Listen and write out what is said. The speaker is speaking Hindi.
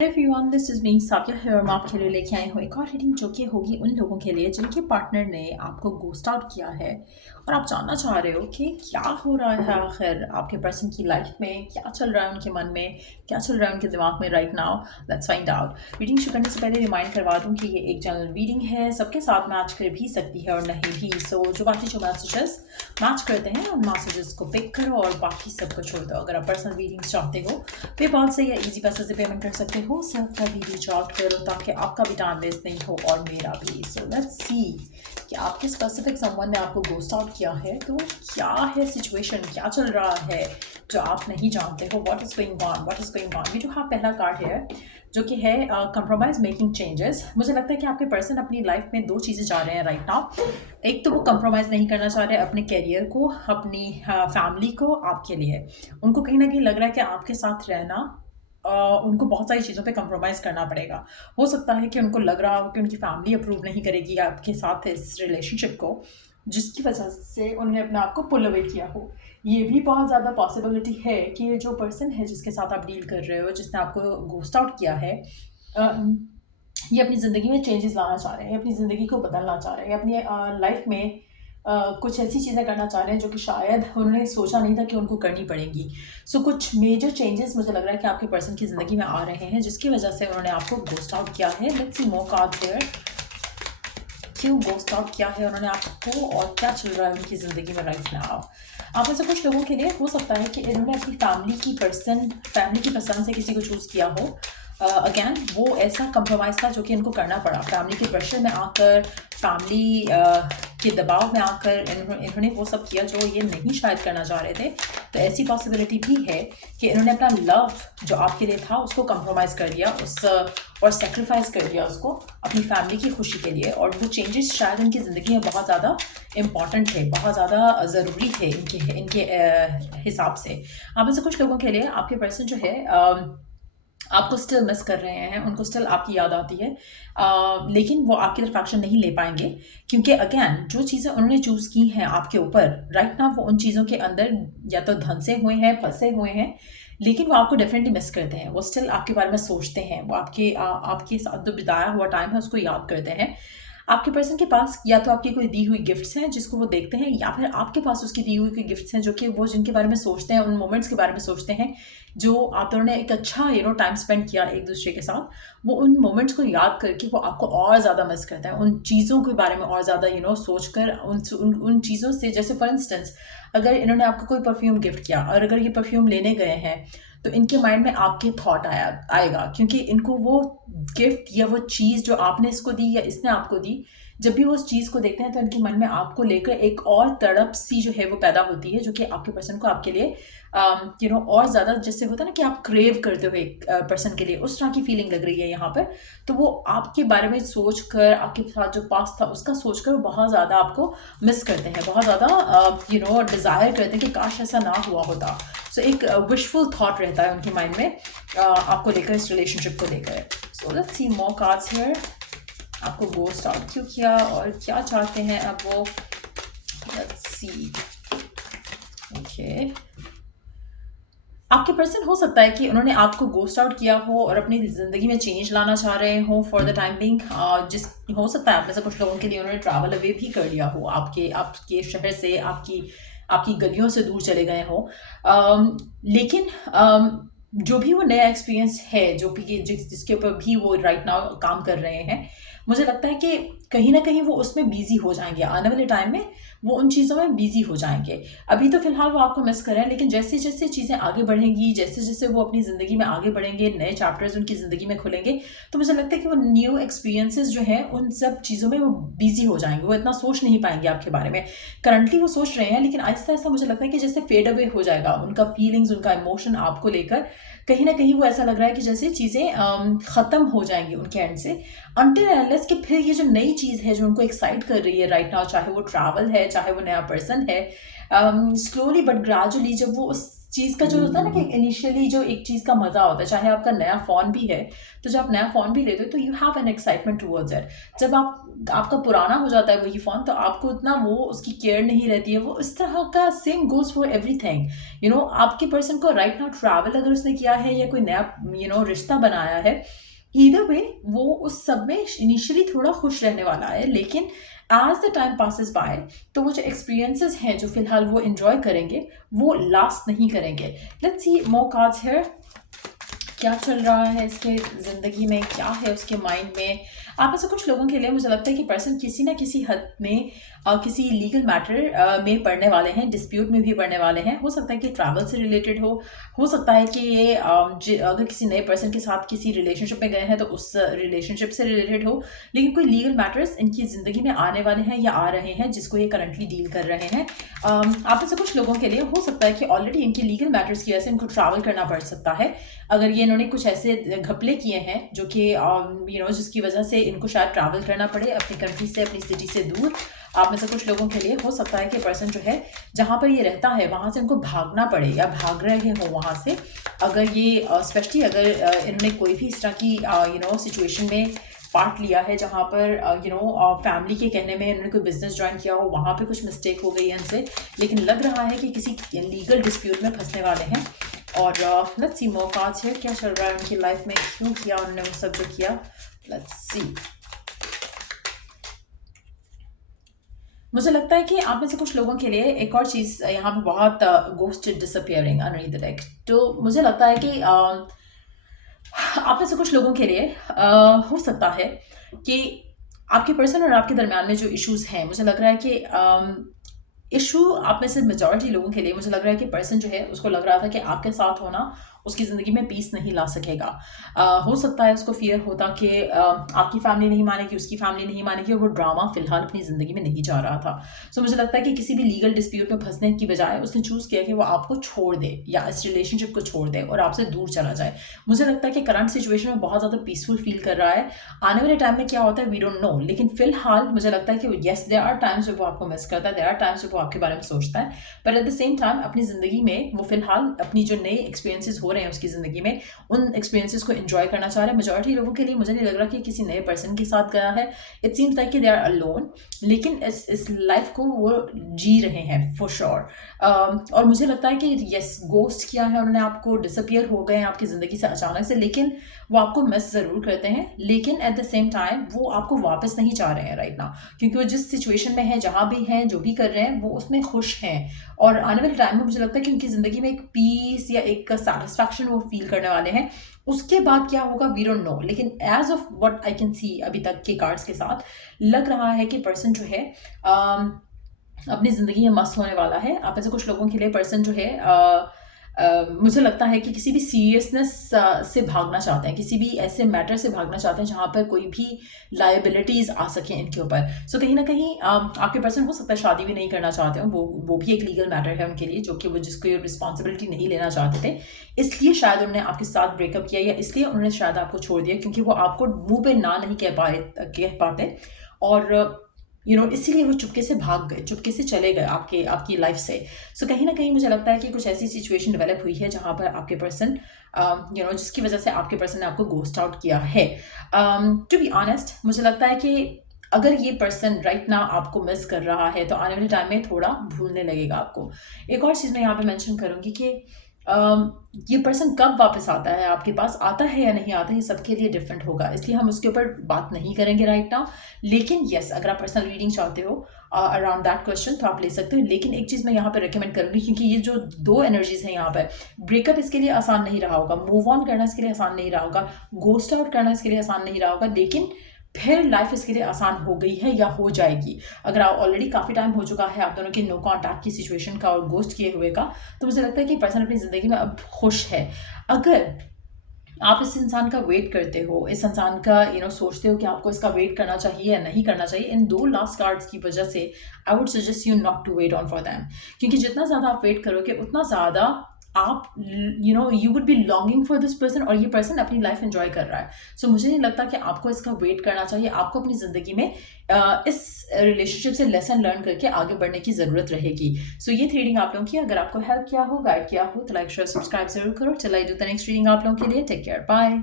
Everyone, this is me Saikia है और मैं आपके लिए लेके आई हूँ एक और रीडिंग जो कि होगी उन लोगों के लिए जिनके पार्टनर ने आपको घोस्ट आउट किया है और आप जानना चाह रहे हो कि क्या हो रहा है आखिर आपके पर्सन की लाइफ में, क्या चल रहा है उनके मन में, क्या चल रहा है उनके दिमाग में right now. Let's find out. Reading शुरू करने से पहले रिमाइंड करवा दूँ कि ये एक जनरल रीडिंग है, सबके साथ मैच कर भी सकती है और नहीं भी। सो जो मैसेजेस मैच करते हैं उन मैसेजेस को पिक करो और बाकी सबको छोड़ दो। अगर आप पर्सनल रीडिंग्स चाहते हो पेपाल से या इजी पैसे से पेमेंट कर सकते हो। सब कभी रीच आउट करो ताकि आपका भी टाइम वेस्ट नहीं हो और मेरा भी। सो लेट्स सी कि आपके स्पेसिफिक समवन ने आपको घोस्ट आउट किया है तो क्या है सिचुएशन, क्या चल रहा है जो आप नहीं जानते हो। What is going on, what is going on. We do have पहला कार्ड है जो कि है कंप्रोमाइज मेकिंग चेंजेस। मुझे लगता है कि आपके पर्सन अपनी लाइफ में दो चीज़ें जा रहे हैं राइट नाउ। एक तो वो कंप्रोमाइज़ नहीं करना चाह रहे अपने करियर को, अपनी फैमिली को, आपके लिए। उनको कहीं ना कहीं लग रहा है कि आपके साथ रहना उनको बहुत सारी चीज़ों पे कंप्रोमाइज़ करना पड़ेगा। हो सकता है कि उनको लग रहा हो कि उनकी फैमिली अप्रूव नहीं करेगी आपके साथ इस रिलेशनशिप को, जिसकी वजह से उन्होंने अपने आप को पुल अवे किया हो। ये भी बहुत ज़्यादा पॉसिबिलिटी है कि ये जो पर्सन है जिसके साथ आप डील कर रहे हो, जिसने आपको घोस्ट आउट किया है, ये अपनी ज़िंदगी में चेंजेस लाना चाह रहे हैं, अपनी ज़िंदगी को बदलना चाह रहे हैं, अपनी लाइफ में कुछ ऐसी चीज़ें करना चाह रहे हैं जो कि शायद उन्होंने सोचा नहीं था कि उनको करनी पड़ेंगी। सो कुछ मेजर चेंजेस मुझे लग रहा है कि आपके पर्सन की ज़िंदगी में आ रहे हैं जिसकी वजह से उन्होंने आपको घोस्ट आउट किया है। Let's see more cards there. क्यों घोस्ट आउट किया है उन्होंने आपको और क्या चल रहा है उनकी ज़िंदगी में राइट नाउ। आप में से कुछ लोगों के लिए हो सकता है कि इन्होंने अपनी फैमिली की पसंद से किसी को चूज़ किया हो। अगेन वो ऐसा कंप्रोमाइज़ था जो कि इनको करना पड़ा, फैमिली के प्रेशर में आकर, फैमिली के दबाव में आकर इन्होंने वो सब किया जो ये नहीं शायद करना चाह रहे थे। तो ऐसी पॉसिबिलिटी भी है कि इन्होंने अपना लव जो आपके लिए था उसको कंप्रोमाइज़ कर दिया और सेक्रीफाइस कर दिया उसको अपनी फैमिली की खुशी के लिए। और वो चेंजेस शायद इनकी ज़िंदगी में बहुत ज़्यादा इम्पॉर्टेंट थे, बहुत ज़्यादा ज़रूरी थे इनके हिसाब से। आप में से कुछ लोगों के लिए आपके पर्सन जो है आपको स्टिल मिस कर रहे हैं, उनको स्टिल आपकी याद आती है, लेकिन वो आपकी तरफ एक्शन नहीं ले पाएंगे क्योंकि अगेन जो चीज़ें उन्होंने चूज़ की हैं आपके ऊपर राइट नाउ, वो उन चीज़ों के अंदर या तो धंसे हुए हैं, फंसे हुए हैं, लेकिन वो आपको डेफिनेटली मिस करते हैं। वो स्टिल आपके बारे में सोचते हैं, वो आपके साथ जो बिताया हुआ टाइम है उसको याद करते हैं। आपके पर्सन के पास या तो आपकी कोई दी हुई गिफ्ट्स हैं जिसको वो देखते हैं, या फिर आपके पास उसकी दी हुई कोई गिफ्ट्स हैं जो कि वो जिनके बारे में सोचते हैं, उन मोमेंट्स के बारे में सोचते हैं जो आप दोनों ने एक अच्छा टाइम स्पेंड किया एक दूसरे के साथ। वो उन मोमेंट्स को याद करके वो आपको और ज़्यादा मिस करता है, उन चीज़ों के बारे में और ज़्यादा सोच कर उन चीज़ों से। जैसे फॉर इंस्टेंस अगर इन्होंने आपको कोई परफ्यूम गिफ्ट किया और अगर ये परफ्यूम लेने गए हैं तो इनके माइंड में आपके थॉट आएगा क्योंकि इनको वो गिफ्ट या वो चीज़ जो आपने इसको दी या इसने आपको दी, जब भी वो उस चीज़ को देखते हैं तो इनके मन में आपको लेकर एक और तड़प सी जो है वो पैदा होती है जो कि आपके पर्सन को आपके लिए और ज़्यादा, जैसे होता है ना कि आप क्रेव करते हो एक पर्सन के लिए, उस तरह की फीलिंग लग रही है यहाँ पर। तो वो आपके बारे में सोच कर, आपके साथ जो पास था उसका सोच कर बहुत ज़्यादा आपको मिस करते हैं, बहुत ज़्यादा डिज़ायर करते हैं कि काश ऐसा ना हुआ होता। सो एक विशफुल थॉट रहता है उनके माइंड में आपको लेकर, इस रिलेशनशिप को लेकर। So let's see more cards here. आपको घोस्ट आउट क्यों किया और क्या चाहते हैं अब वो। Let's see. ओके, आपके पर्सन हो सकता है कि उन्होंने आपको घोस्ट आउट किया हो और अपनी ज़िंदगी में चेंज लाना चाह रहे हो फॉर द टाइम बिंग। जिस हो सकता है आप में से कुछ लोगों के लिए उन्होंने ट्रैवल अवे भी कर लिया हो, आपके शहर से, आपकी गलियों से दूर चले गए हो। लेकिन जो भी वो नया एक्सपीरियंस है जो भी जिसके ऊपर भी वो राइट नाउ काम कर रहे हैं, मुझे लगता है कि कहीं ना कहीं वो उसमें बिजी हो जाएंगे आने वाले टाइम में, वो उन चीज़ों में बिजी हो जाएंगे। अभी तो फिलहाल वो आपको मिस कर रहे हैं, लेकिन जैसे जैसे चीज़ें आगे बढ़ेंगी, जैसे जैसे वो अपनी ज़िंदगी में आगे बढ़ेंगे, नए चैप्टर्स उनकी ज़िंदगी में खुलेंगे, तो मुझे लगता है कि वो न्यू एक्सपीरियंसेस जो है उन सब चीज़ों में वो बिजी हो जाएंगे, वो इतना सोच नहीं पाएंगे आपके बारे में। करंटली वो सोच रहे हैं लेकिन आहिस्ता आहिस्ता मुझे लगता है कि जैसे फेड अवे हो जाएगा उनका फीलिंग्स, उनका इमोशन आपको लेकर। कहीं ना कहीं वो ऐसा लग रहा है कि जैसे चीज़ें ख़त्म हो जाएंगी उनके एंड से, अनटिल अनलेस कि फिर ये जो नई चीज़ है जो उनको एक्साइट कर रही है राइट नाउ, चाहे वो ट्रैवल है, चाहे वो नया पर्सन है, स्लोली बट ग्रेजुअली जब वो उस चीज़ का जो होता है ना कि इनिशियली जो एक चीज़ का मज़ा होता है, चाहे आपका नया फ़ोन भी है, तो जब आप नया फ़ोन भी लेते हो तो you have an excitement towards it. जब आपका पुराना हो जाता है वही फ़ोन, तो आपको उतना वो उसकी केयर नहीं रहती है। वो इस तरह का सेम गोज़ फॉर एवरीथिंग। आपके पर्सन को राइट नाउ ट्रैवल अगर उसने किया है या कोई नया रिश्ता बनाया है, ईदर वे वो उस सब में इनिशियली थोड़ा खुश रहने वाला है, लेकिन as the time passes by तो वो जो एक्सपीरियंसेस हैं जो फिलहाल वो एंजॉय करेंगे वो लास्ट नहीं करेंगे। Let's see more cards here. क्या चल रहा है इसके ज़िंदगी में, क्या है उसके माइंड में। आप में से कुछ लोगों के लिए मुझे लगता है कि पर्सन किसी ना किसी हद में किसी लीगल मैटर में पढ़ने वाले हैं, डिस्प्यूट में भी पढ़ने वाले हैं। हो सकता है कि ट्रैवल से रिलेटेड हो सकता है कि ये अगर किसी नए पर्सन के साथ किसी रिलेशनशिप में गए हैं तो उस रिलेशनशिप से रिलेटेड हो, लेकिन कोई लीगल मैटर्स इनकी ज़िंदगी में आने वाले हैं या आ रहे हैं जिसको ये करंटली डील कर रहे हैं। आप में से कुछ लोगों के लिए हो सकता है कि ऑलरेडी इनके लीगल मैटर्स की वजह से इनको ट्रैवल करना पड़ सकता है। अगर ये इन्होंने कुछ ऐसे घपले किए हैं जो कि जिसकी वजह से इनको शायद ट्रैवल करना पड़े अपनी कंट्री से, अपनी सिटी से दूर। आप में से कुछ लोगों के लिए हो सकता है कि पर्सन जो है जहाँ पर ये रहता है वहाँ से इनको भागना पड़े या भाग रहे हो वहाँ से। अगर ये स्पेशली अगर इन्होंने कोई भी इस तरह की सिचुएशन में पार्ट लिया है जहाँ पर फैमिली के कहने में इन्होंने कोई बिजनेस ज्वाइन किया हो, वहाँ पे कुछ मिस्टेक हो गई है इनसे, लेकिन लग रहा है कि किसी लीगल डिस्प्यूट में फंसने वाले हैं। और let's see more cards here. क्या चल रहा है उनकी लाइफ में, क्यों किया उन्होंने वो सब जो किया। Let's see. मुझे लगता है कि आप में से कुछ लोगों के लिए एक और चीज़ यहाँ पे बहुत ghost disappearing underneath the deck. तो मुझे लगता है कि आप में से कुछ लोगों के लिए हो सकता है कि आपके पर्सन और आपके दरमियान में जो इश्यूज हैं, मुझे लग रहा है कि इशू आप में से मेजॉरिटी लोगों के लिए मुझे लग रहा है कि पर्सन जो है उसको लग रहा था कि आपके साथ होना उसकी ज़िंदगी में पीस नहीं ला सकेगा। हो सकता है उसको फियर होता कि आपकी फैमिली नहीं मानेगी, उसकी फैमिली नहीं मानेगी, और वो ड्रामा फिलहाल अपनी ज़िंदगी में नहीं चाह रहा था। सो मुझे लगता है कि किसी भी लीगल डिस्प्यूट में फंसने की बजाय उसने चूज़ किया कि वो आपको छोड़ दे या इस रिलेशनशिप को छोड़ दे और आपसे दूर चला जाए। मुझे लगता है कि करंट सिचुएशन में बहुत ज़्यादा पीसफुल फील कर रहा है। आने वाले टाइम में क्या होता है वी डोंट नो, लेकिन फिलहाल मुझे लगता है कि येस देयर आर टाइम्स जब वो आपको मिस करता है, देयर आर टाइम्स जब वो आपके बारे में सोचता है, पर एट द सेम टाइम अपनी ज़िंदगी में वो फिलहाल अपनी जो नए एक्सपीरियंसेस हो रहे हैं उसकी ज़िंदगी में उन एक्सपीरियंसेस को एंजॉय करना चाह रहे हैं। मेजॉरिटी लोगों के लिए मुझे नहीं लग रहा कि किसी नए पर्सन के साथ गया है। इट सीम्स लाइक कि दे आर अलोन, लेकिन इस लाइफ को वो जी रहे हैं फॉर श्योर। और मुझे लगता है कि यस गोस्ट किया है उन्होंने, आपको डिसअपियर हो गए हैं आपकी ज़िंदगी से अचानक से, लेकिन वो आपको मिस ज़रूर करते हैं, लेकिन एट द सेम टाइम वो आपको वापस नहीं चाह रहे हैं राइट नाउ, क्योंकि वो जिस सिचुएशन में है, जहाँ भी हैं, जो भी कर रहे हैं वो उसमें खुश हैं। और आने वाले टाइम में मुझे लगता है कि उनकी ज़िंदगी में एक पीस या एक सेटिस्फैक्शन वो फील करने वाले हैं। उसके बाद क्या होगा वी डोंट नो, लेकिन as of what I can see अभी तक के कार्ड्स के साथ लग रहा है कि पर्सन जो है अपनी ज़िंदगी में मस्त होने वाला है। आप ऐसे कुछ लोगों के लिए पर्सन जो है मुझे लगता है कि किसी भी सीरियसनेस से भागना चाहते हैं, किसी भी ऐसे मैटर से भागना चाहते हैं जहाँ पर कोई भी लाइबिलिटीज़ आ सकें इनके ऊपर। सो कहीं ना कहीं आपके पर्सन हो सकता है शादी भी नहीं करना चाहते हो, वो भी एक लीगल मैटर है उनके लिए, जो कि वो जिसको रिस्पॉन्सिबिलिटी नहीं लेना चाहते थे, इसलिए शायद उन्होंने आपके साथ ब्रेकअप किया, या इसलिए उन्होंने शायद आपको छोड़ दिया क्योंकि वो आपको मुंह पे ना नहीं कह पाते। और इसीलिए वो चुपके से भाग गए, चुपके से चले गए आपकी लाइफ से। सो कहीं ना कहीं मुझे लगता है कि कुछ ऐसी सिचुएशन डेवलप हुई है जहाँ पर आपके पर्सन जिसकी वजह से आपके पर्सन ने आपको गोस्ट आउट किया है। टू बी ऑनेस्ट मुझे लगता है कि अगर ये पर्सन राइट नाउ आपको मिस कर रहा है तो आने वाले टाइम में थोड़ा भूलने लगेगा आपको। एक और चीज़ मैं यहाँ पे मेंशन करूँगी कि ये पर्सन कब वापस आता है आपके पास, आता है या नहीं आता है, ये सबके लिए डिफरेंट होगा, इसलिए हम उसके ऊपर बात नहीं करेंगे राइट नाउ। लेकिन यस अगर आप पर्सनल रीडिंग चाहते हो अराउंड दैट क्वेश्चन तो आप ले सकते हो। लेकिन एक चीज़ मैं यहाँ पर रिकमेंड करूँगी, क्योंकि ये जो दो एनर्जीज हैं यहाँ पर, ब्रेकअप इसके लिए आसान नहीं रहा होगा, मूव ऑन करना इसके लिए आसान नहीं रहा होगा, गोस्ट आउट करना इसके लिए आसान नहीं रहा होगा, लेकिन फिर लाइफ इसके लिए आसान हो गई है या हो जाएगी। अगर आप ऑलरेडी काफ़ी टाइम हो चुका है आप दोनों के नो कॉन्टैक्ट की सिचुएशन का और गोस्ट किए हुए का, तो मुझे लगता है कि पर्सन अपनी ज़िंदगी में अब खुश है। अगर आप इस इंसान का वेट करते हो, इस इंसान का सोचते हो कि आपको इसका वेट करना चाहिए या नहीं करना चाहिए, इन दो लास्ट कार्ड्स की वजह से I would suggest you not to wait on for them, क्योंकि जितना ज़्यादा आप वेट करोगे उतना ज़्यादा आप you would be longing for this person, और ये पर्सन अपनी लाइफ एंजॉय कर रहा है। सो मुझे नहीं लगता कि आपको इसका वेट करना चाहिए। आपको अपनी ज़िंदगी में इस रिलेशनशिप से लेसन लर्न करके आगे बढ़ने की ज़रूरत रहेगी। सो ये थ्री रीडिंग आप लोगों की अगर आपको हेल्प किया हो, गाइड किया हो, तो लाइक शेयर सब्सक्राइब जरूर करो। चलो I do the next reading आप लोगों के लिए। Take care, bye.